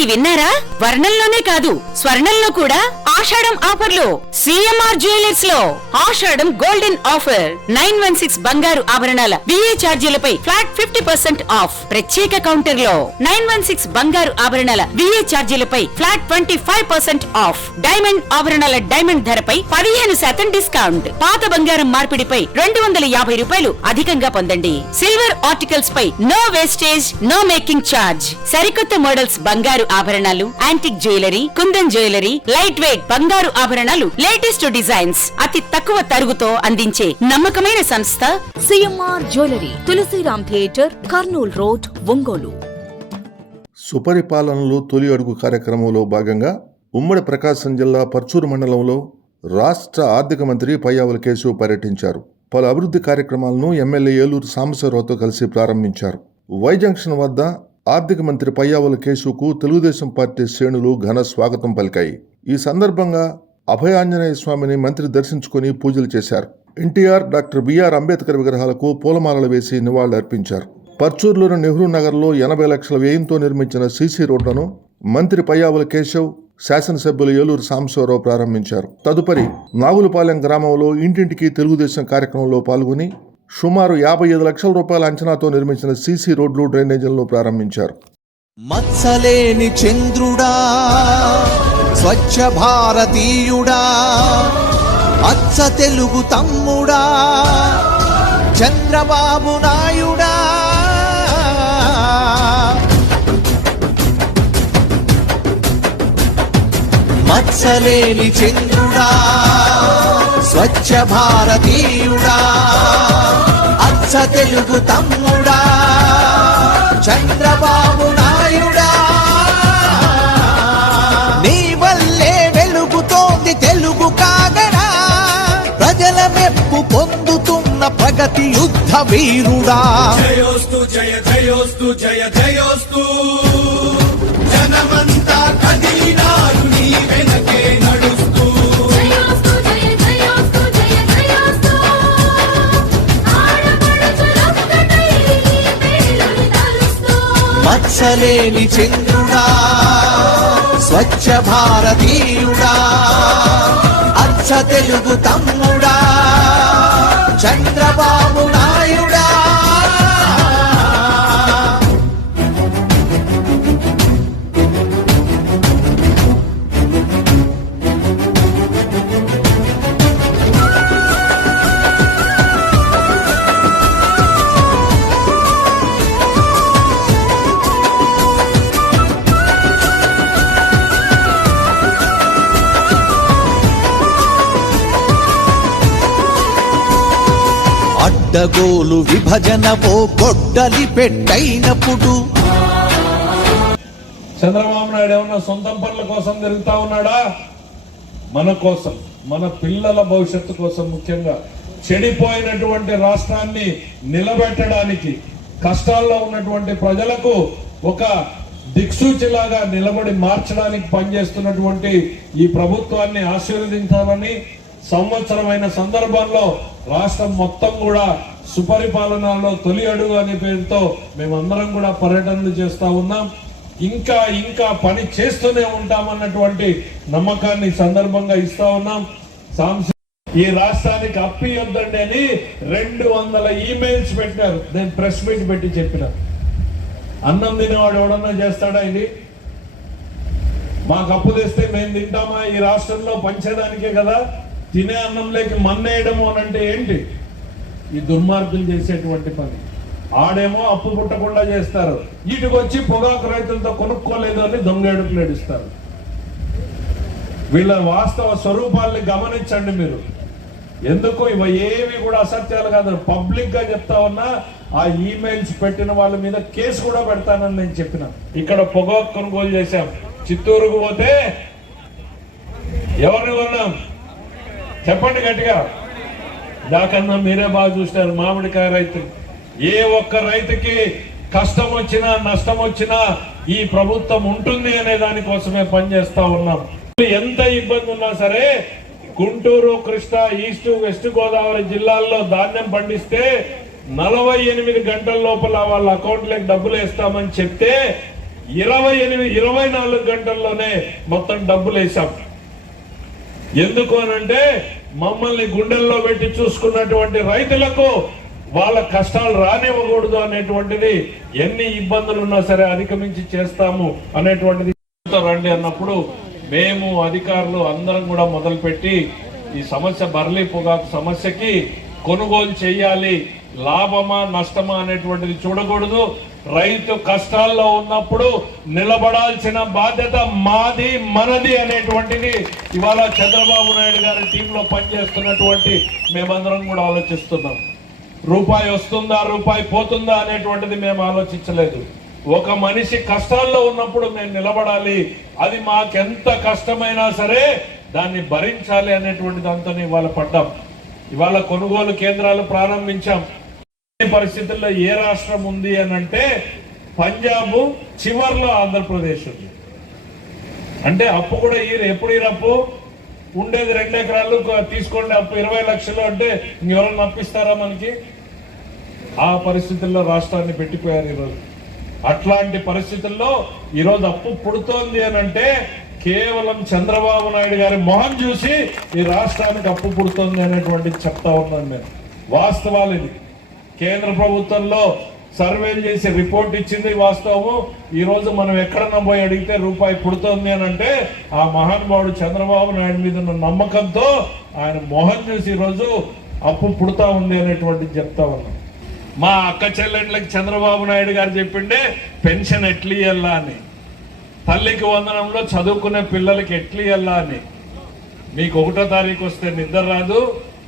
ఇది విన్నారా? వర్ణంలోనే కాదు స్వర్ణంలో కూడా ఆషాఢం ఆఫర్లు. సిఎంఆర్ జ్యువెలర్స్ లో ఆషాఢం గోల్డెన్ ఆఫర్. 916 బంగారు ఆభరణాల బిఏ ఛార్జీలపై ఫ్లాట్ 50% ఆఫ్. ప్రత్యేక కౌంటర్ లో 916 బంగారు ఆభరణాల బిఏ ఛార్జీలపై ఫ్లాట్ 25% ఆఫ్. డైమండ్ ఆభరణాల డైమండ్ ధరపై 15% డిస్కౌంట్. పాత బంగారం మార్పిడిపై 250 రూపాయలు అధికంగా పొందండి. సిల్వర్ ఆర్టికల్స్ పై no wastage, no making charge. సరికొత్త మోడల్స్ బంగారు ఆభరణాలు, antique jewellery, kundan jewellery, light weight బంగారు ఆభరణాలు, లేటెస్ట్ డిజైన్స్ అతి తక్కువ తరుగుతో అందించే నమ్మకమైన సంస్థ CMR jewellery, Tulasiram theatre, Kurnool road, Ongole. సుపరిపాలనలో తొలి అడుగు కార్యక్రమంలో భాగంగా ఉమ్మడి ప్రకాశం జిల్లా పర్చూరు మండలంలో రాష్ట్ర ఆర్థిక మంత్రి పయ్యావుల కేశవ్ పర్యటించారు. పలు అభివృద్ధి కార్యక్రమాలను ఎమ్మెల్యే ఏలూరు సాంబశివరావుతో కలిసి ప్రారంభించారు. వై జంక్షన్ వద్ద ఆర్థిక మంత్రి పయ్యావుల కేశవ్కు తెలుగుదేశం పార్టీ శ్రేణులు ఘన స్వాగతం పలికాయి. ఈ సందర్భంగా అభయాంజనేయ స్వామిని మంత్రి దర్శించుకుని పూజలు చేశారు. ఎన్టీఆర్, డాక్టర్ బిఆర్ అంబేద్కర్ విగ్రహాలకు పూలమాలలు వేసి నివాళులర్పించారు. పర్చూరులోని నెహ్రూ నగర్లో 80 లక్షల వ్యయంతో నిర్మించిన సీసీ రోడ్లను మంత్రి పయ్యావుల కేశవ్, శాసనసభ్యులు ఏలూరు సాంబశివరావు ప్రారంభించారు. తదుపరి నాగులపాలెం గ్రామంలో ఇంటింటికి తెలుగుదేశం కార్యక్రమంలో పాల్గొని సుమారు 55 లక్షల రూపాయల అంచనాతో నిర్మించిన సీసీ రోడ్లు, డ్రైనేజీలను ప్రారంభించారు. మత్సలేని చంద్రుడా, స్వచ్ఛ భారతీయుడా, అచ్చ తెలుగు తమ్ముడా, చంద్రబాబు నాయుడా. మత్సలేని చంద్రుడా, స్వచ్ఛ భారతీయుడా, అచ్చ తెలుగు తమ్ముడా, చంద్రబాబు నాయుడా. నీ వల్లే వెలుగుతోంది తెలుగు కాగడా, ప్రజల మెప్పు పొందుతున్న ప్రగతి యుద్ధ వీరుడా. జయోస్తు జయ జయోస్తు జయ జయోస్తు, జనమంతా కదిలినారు నీ వెనకే నడుస్తూ. జయోస్తు జయ జయోస్తు జయ జయోస్తు, ఆడపడుచులొక్కటై నీ పేరుని తలుస్తూ. మత్సలేని చంద్రుడా, స్వచ్ఛ భారతీయుడా, అచ్చ తెలుగు తమ్ముడా, చంద్రబాబు నాయుడా. అడ్డగోలు విభజనవో గొడ్డలి పెట్టైనప్పుడు చంద్రబాబు నాయుడు ఏమన్నా సొంతం పనుల కోసం తిరుగుతా ఉన్నాడా? మన కోసం, మన పిల్లల భవిష్యత్తు కోసం, ముఖ్యంగా చెడిపోయినటువంటి రాష్ట్రాన్ని నిలబెట్టడానికి, కష్టాల్లో ఉన్నటువంటి ప్రజలకు ఒక దిక్సూచిలాగా నిలబడి మార్చడానికి పనిచేస్తున్నటువంటి ఈ ప్రభుత్వాన్ని ఆశీర్వదించాలని, సంవత్సరమైన సందర్భంలో రాష్ట్రం మొత్తం కూడా సుపరిపాలనలో తొలి అడుగు అనే పేరుతో మేమందరం కూడా పర్యటనలు చేస్తా ఉన్నాం. ఇంకా ఇంకా పని చేస్తూనే ఉంటామన్నటువంటి నమ్మకాన్ని సందర్భంగా ఇస్తా ఉన్నాం. ఈ రాష్ట్రానికి అప్పియొద్దండి అని 200 ఈమెయిల్స్ పెట్టారు. నేను ప్రెస్ మీట్ పెట్టి చెప్పిన, అన్నం తినేవాడు ఎవడన్నా చేస్తాడా? ఇది మాకు అప్పు తెస్తే మేము తింటామా? ఈ రాష్ట్రంలో పంచడానికే కదా. తినే అన్నంలోకి మన్నేయడము అని అంటే ఏంటి? ఈ దుర్మార్గులు చేసేటువంటి పని. ఆడేమో అప్పు పుట్టకుండా చేస్తారు, ఇటుకొచ్చి పొగాకు రైతులతో కొనుక్కోలేదు అని దొంగేడుపులు ఏడుస్తారు. వీళ్ళ వాస్తవ స్వరూపాలని గమనించండి మీరు. ఎందుకు ఇవి ఏవి కూడా అసత్యాలు కాదు, పబ్లిక్ గా చెప్తా ఉన్నా. ఆ ఈమెయిల్స్ పెట్టిన వాళ్ళ మీద కేసు కూడా పెడతానని నేను చెప్పిన. ఇక్కడ పొగాకు కొనుగోలు చేశాం. చిత్తూరుకు పోతే ఎవరిని కొన్నాం చెప్పండి గట్టిగా. దాకన్నా మీరే బాగా చూస్తారు. మామిడికాయ రైతులు, ఏ ఒక్క రైతుకి కష్టం వచ్చినా నష్టం వచ్చినా ఈ ప్రభుత్వం ఉంటుంది అనే దానికోసమే పనిచేస్తా ఉన్నాం. ఎంత ఇబ్బంది ఉన్నా సరే గుంటూరు, కృష్ణా, ఈస్ట్, వెస్ట్ గోదావరి జిల్లాల్లో ధాన్యం పండిస్తే 48 గంటల లోపల వాళ్ళ అకౌంట్లోకి డబ్బులు వేస్తామని చెప్తే 24 గంటల్లోనే మొత్తం డబ్బులు వేసాం. ఎందుకు అనంటే మమ్మల్ని గుండెల్లో పెట్టి చూసుకున్నటువంటి రైతులకు వాళ్ళ కష్టాలు రానివ్వకూడదు అనేటువంటిది, ఎన్ని ఇబ్బందులు ఉన్నా సరే అధిగమించి చేస్తాము అనేటువంటిది రండి అన్నప్పుడు మేము అధికారులు అందరం కూడా మొదలుపెట్టి ఈ సమస్య బర్లీ పొగాకు సమస్యకి కొనుగోలు చేయాలి, లాభమా నష్టమా అనేటువంటిది చూడకూడదు. రైతు కష్టాల్లో ఉన్నప్పుడు నిలబడాల్సిన బాధ్యత మాది, మనది అనేటువంటిది ఇవాళ చంద్రబాబు నాయుడు గారి టీంలో పనిచేస్తున్నటువంటి మేమందరం కూడా ఆలోచిస్తున్నాం. రూపాయి వస్తుందా రూపాయి పోతుందా అనేటువంటిది మేము ఆలోచించలేదు. ఒక మనిషి కష్టాల్లో ఉన్నప్పుడు మేము నిలబడాలి, అది మాకెంత కష్టమైనా సరే దాన్ని భరించాలి అనేటువంటి దాంతో ఇవాళ పడ్డాం. ఇవాళ కొనుగోలు కేంద్రాలు ప్రారంభించాం. పరిస్థితుల్లో ఏ రాష్ట్రం ఉంది అని అంటే పంజాబ్, చివర్లో ఆంధ్రప్రదేశ్ ఉంది. అంటే అప్పు కూడా ఎప్పుడు అప్పు ఉండేది 2 ఎకరాలు తీసుకోండి అప్పు 20 లక్షలు అంటే ఇంకెవరన్నా అప్పిస్తారా మనకి? ఆ పరిస్థితుల్లో రాష్ట్రాన్ని పెట్టిపోయారు ఈరోజు. అట్లాంటి పరిస్థితుల్లో ఈరోజు అప్పు పుడుతోంది అని అంటే కేవలం చంద్రబాబు నాయుడు గారి మొహం చూసి ఈ రాష్ట్రానికి అప్పు పుడుతోంది అనేటువంటిది చెప్తా ఉన్నాను నేను. వాస్తవాలు ఇది. కేంద్ర ప్రభుత్వంలో సర్వేలు చేసి రిపోర్ట్ ఇచ్చింది వాస్తవము. ఈ రోజు మనం ఎక్కడన్నా పోయి అడిగితే రూపాయి పుడుతోంది అని అంటే ఆ మహానుభావుడు చంద్రబాబు నాయుడు మీద ఉన్న నమ్మకంతో ఆయన మొహం చూసి ఈరోజు అప్పు పుడతా ఉంది అనేటువంటిది చెప్తా ఉన్నాం. మా అక్క చెల్లెండ్లకి చంద్రబాబు నాయుడు గారు చెప్పిండే పెన్షన్ ఎట్లా ఇయ్యాలా అని, తల్లికి వందనంలో చదువుకునే పిల్లలకి ఎట్లా ఇయ్యాలా అని. మీకు 1వ తారీఖు వస్తే నిద్ర రాదు,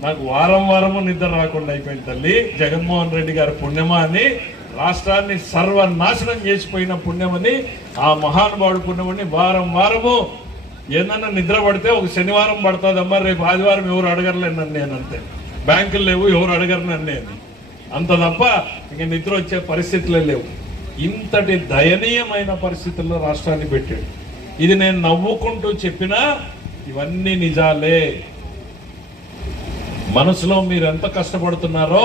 నాకు వారము నిద్ర రాకుండా అయిపోయింది తల్లి. జగన్మోహన్ రెడ్డి గారి పుణ్యమా అని, రాష్ట్రాన్ని సర్వనాశనం చేసిపోయిన పుణ్యమని, ఆ మహానుభావుడు పుణ్యమని వారము ఏదన్నా నిద్ర పడితే ఒక శనివారం పడుతుందమ్మా, రేపు ఆదివారం ఎవరు అడగరలేను నన్ను. నేను అంతే, బ్యాంకులు లేవు, ఎవరు అడగరు నన్ను నేను అంత తప్ప ఇంక నిద్ర వచ్చే పరిస్థితులే లేవు. ఇంతటి దయనీయమైన పరిస్థితుల్లో రాష్ట్రాన్ని పెట్టాడు. ఇది నేను నవ్వుకుంటూ చెప్పినా ఇవన్నీ నిజాలే. మనసులో మీరు ఎంత కష్టపడుతున్నారో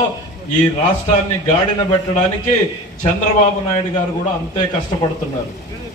ఈ రాష్ట్రాన్ని గాడిన పెట్టడానికి చంద్రబాబు నాయుడు గారు కూడా అంతే కష్టపడుతున్నారు.